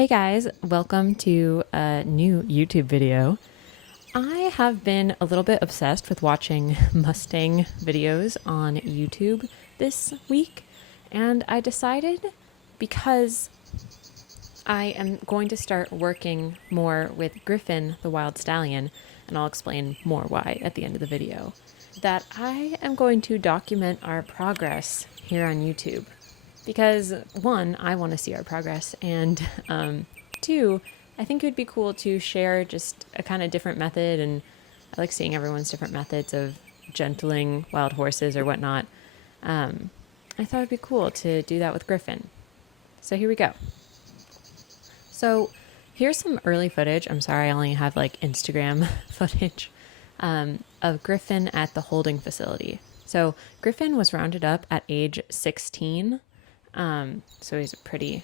Hey guys, welcome to a new YouTube video. I have been a little bit obsessed with watching Mustang videos on YouTube this week, and I decided because I am going to start working more with Griffin, the wild stallion, and I'll explain more why at the end of the video, that I am going to document our progress here on YouTube. Because one, I want to see our progress, and two, I think it would be cool to share just a kind of different method, and I like seeing everyone's different methods of gentling wild horses or whatnot. I thought it'd be cool to do that with Griffin. So here we go. So here's some early footage. I'm sorry I only have like Instagram footage of Griffin at the holding facility. So Griffin was rounded up at age 16. So he's a pretty,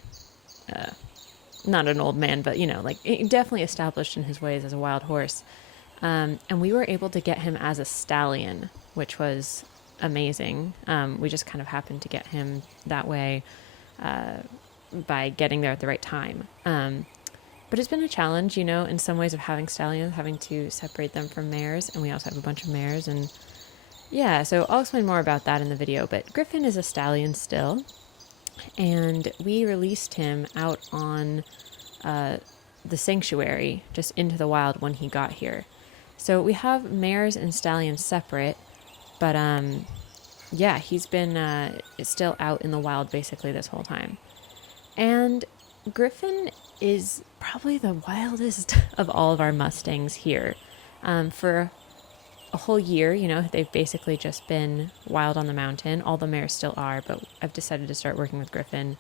not an old man, but like definitely established in his ways as a wild horse. And we were able to get him as a stallion, which was amazing. We just kind of happened to get him that way, by getting there at the right time. But it's been a challenge, in some ways of having stallions, having to separate them from mares. And we also have a bunch of mares, and yeah, so I'll explain more about that in the video, but Griffin is a stallion still. And we released him out on the sanctuary, just into the wild when he got here. So we have mares and stallions separate, but yeah, he's been still out in the wild basically this whole time. And Griffin is probably the wildest of all of our Mustangs here. For a whole year, they've basically just been wild on the mountain. All the mares still are, but I've decided to start working with Griffin.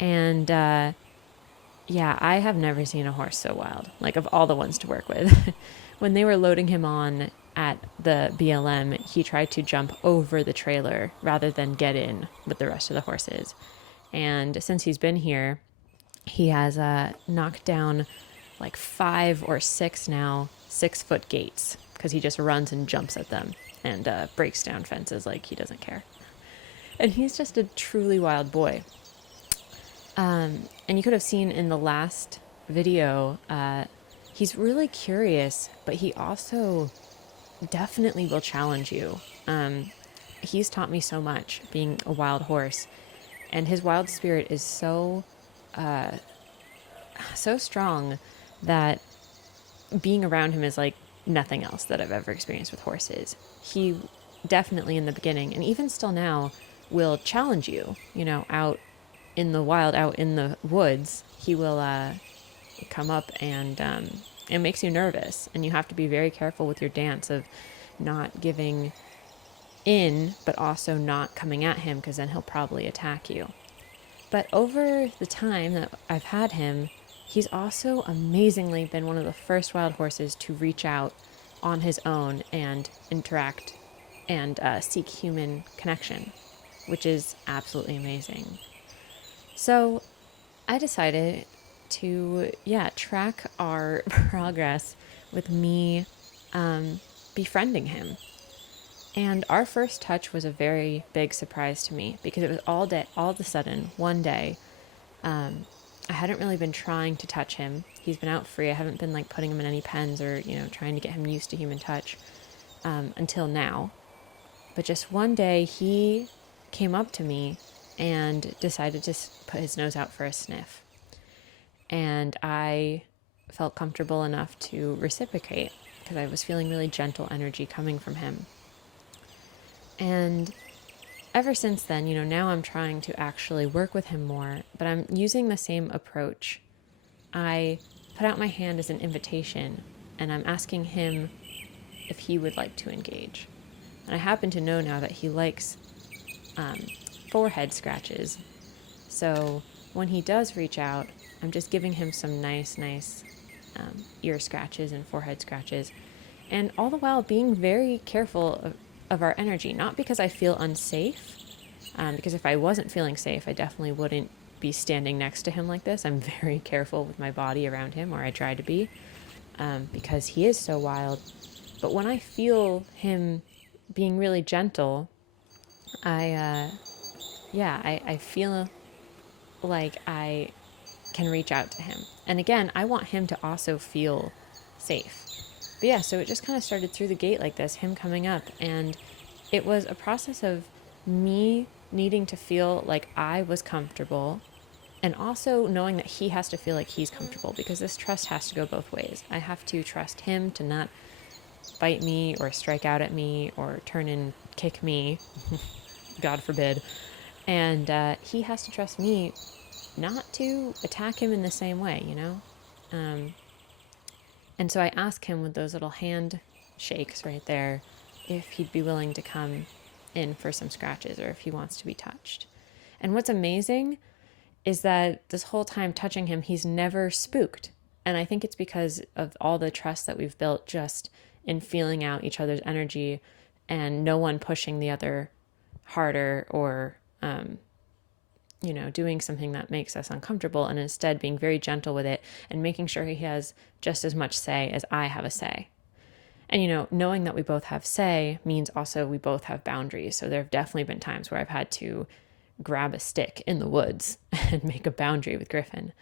And yeah, I have never seen a horse so wild, like of all the ones to work with. When they were loading him on at the BLM, he tried to jump over the trailer rather than get in with the rest of the horses. And since he's been here, he has knocked down like 5 or 6 now 6-foot gates, because he just runs and jumps at them and breaks down fences like he doesn't care. And he's just a truly wild boy. And you could have seen in the last video, he's really curious, but he also definitely will challenge you. He's taught me so much being a wild horse, and his wild spirit is so strong that being around him is like nothing else that I've ever experienced with horses. He definitely in the beginning, and even still now, will challenge you, out in the wild, out in the woods. He will come up and it makes you nervous, and you have to be very careful with your dance of not giving in, but also not coming at him, because then he'll probably attack you. But over the time that I've had him, he's also amazingly been one of the first wild horses to reach out on his own and interact and seek human connection, which is absolutely amazing. So I decided to, track our progress with me befriending him. And our first touch was a very big surprise to me, because it was all of a sudden, one day, I hadn't really been trying to touch him. He's been out free. I haven't been like putting him in any pens or, trying to get him used to human touch until now. But just one day he came up to me and decided to put his nose out for a sniff. And I felt comfortable enough to reciprocate, because I was feeling really gentle energy coming from him. And ever since then, now I'm trying to actually work with him more, but I'm using the same approach. I put out my hand as an invitation, and I'm asking him if he would like to engage. And I happen to know now that he likes forehead scratches. So when he does reach out, I'm just giving him some nice ear scratches and forehead scratches. And all the while being very careful of our energy, not because I feel unsafe, because if I wasn't feeling safe, I definitely wouldn't be standing next to him like this. I'm very careful with my body around him, or I try to be, because he is so wild. But when I feel him being really gentle, I feel like I can reach out to him. And again, I want him to also feel safe. But yeah, so it just kind of started through the gate like this, him coming up. And it was a process of me needing to feel like I was comfortable, and also knowing that he has to feel like he's comfortable, because this trust has to go both ways. I have to trust him to not bite me or strike out at me or turn and kick me, God forbid. And he has to trust me not to attack him in the same way, you know? And so I asked him with those little hand shakes right there if he'd be willing to come in for some scratches or if he wants to be touched. And what's amazing is that this whole time touching him, he's never spooked. And I think it's because of all the trust that we've built just in feeling out each other's energy and no one pushing the other harder or, doing something that makes us uncomfortable, and instead being very gentle with it and making sure he has just as much say as I have a say. And, knowing that we both have say means also we both have boundaries. So there have definitely been times where I've had to grab a stick in the woods and make a boundary with Griffin.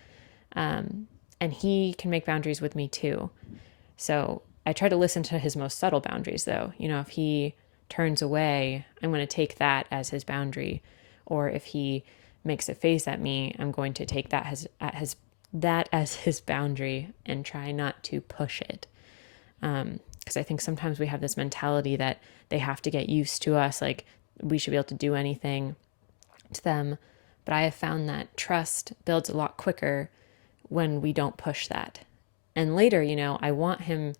And he can make boundaries with me too. So I try to listen to his most subtle boundaries, though. If he turns away, I'm going to take that as his boundary. Or if he makes a face at me, I'm going to take that as his boundary and try not to push it. Because I think sometimes we have this mentality that they have to get used to us, like we should be able to do anything to them. But I have found that trust builds a lot quicker when we don't push that. And later, I want him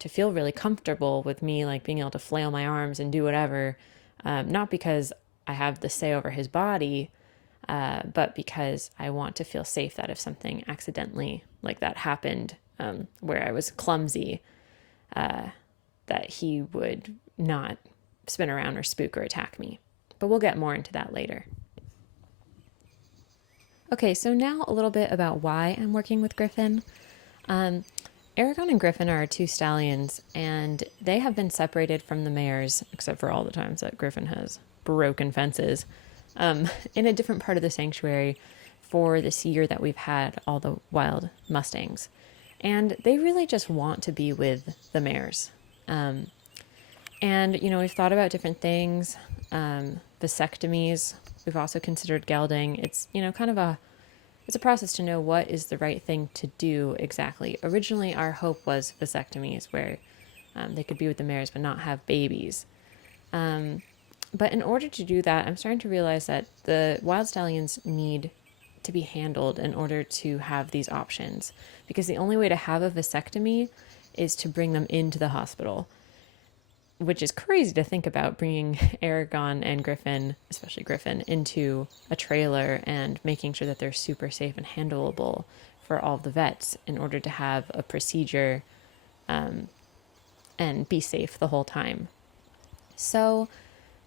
to feel really comfortable with me, like being able to flail my arms and do whatever, not because I have the say over his body, but because I want to feel safe that if something accidentally like that happened, where I was clumsy, that he would not spin around or spook or attack me. But we'll get more into that later. Okay, so now a little bit about why I'm working with Griffin. Aragon and Griffin are our two stallions, and they have been separated from the mares, except for all the times that Griffin has broken fences, in a different part of the sanctuary for this year that we've had all the wild mustangs. And they really just want to be with the mares. And, we've thought about different things, vasectomies. We've also considered gelding. It's, it's a process to know what is the right thing to do exactly. Originally, our hope was vasectomies, where they could be with the mares but not have babies. But in order to do that, I'm starting to realize that the wild stallions need to be handled in order to have these options, because the only way to have a vasectomy is to bring them into the hospital, which is crazy to think about, bringing Aragon and Griffin, especially Griffin, into a trailer and making sure that they're super safe and handleable for all the vets in order to have a procedure and be safe the whole time. So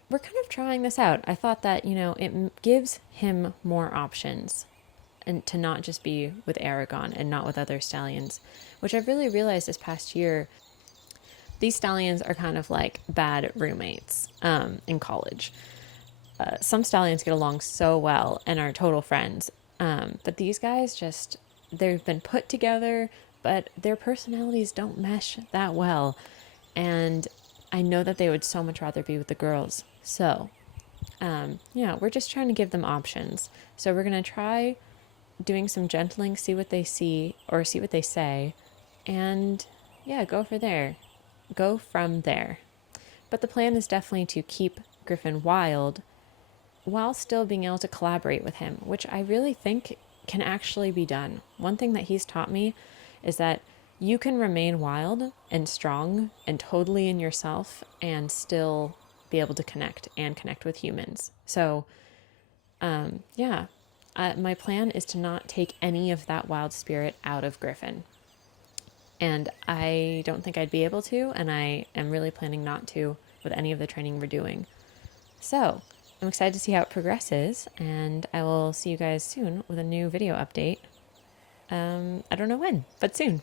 we're kind of trying this out. I thought that, it gives him more options, and to not just be with Aragon and not with other stallions, which I've really realized this past year. These stallions are kind of like bad roommates in college. Some stallions get along so well and are total friends, but these guys they've been put together, but their personalities don't mesh that well. And I know that they would so much rather be with the girls. So, we're just trying to give them options. So we're going to try doing some gentling, see what they see or see what they say, and go from there. But the plan is definitely to keep Griffin wild while still being able to collaborate with him, which I really think can actually be done. One thing that he's taught me is that you can remain wild and strong and totally in yourself and still be able to connect with humans. So, my plan is to not take any of that wild spirit out of Griffin. And I don't think I'd be able to, and I am really planning not to with any of the training we're doing. So I'm excited to see how it progresses, and I will see you guys soon with a new video update. I don't know when, but soon.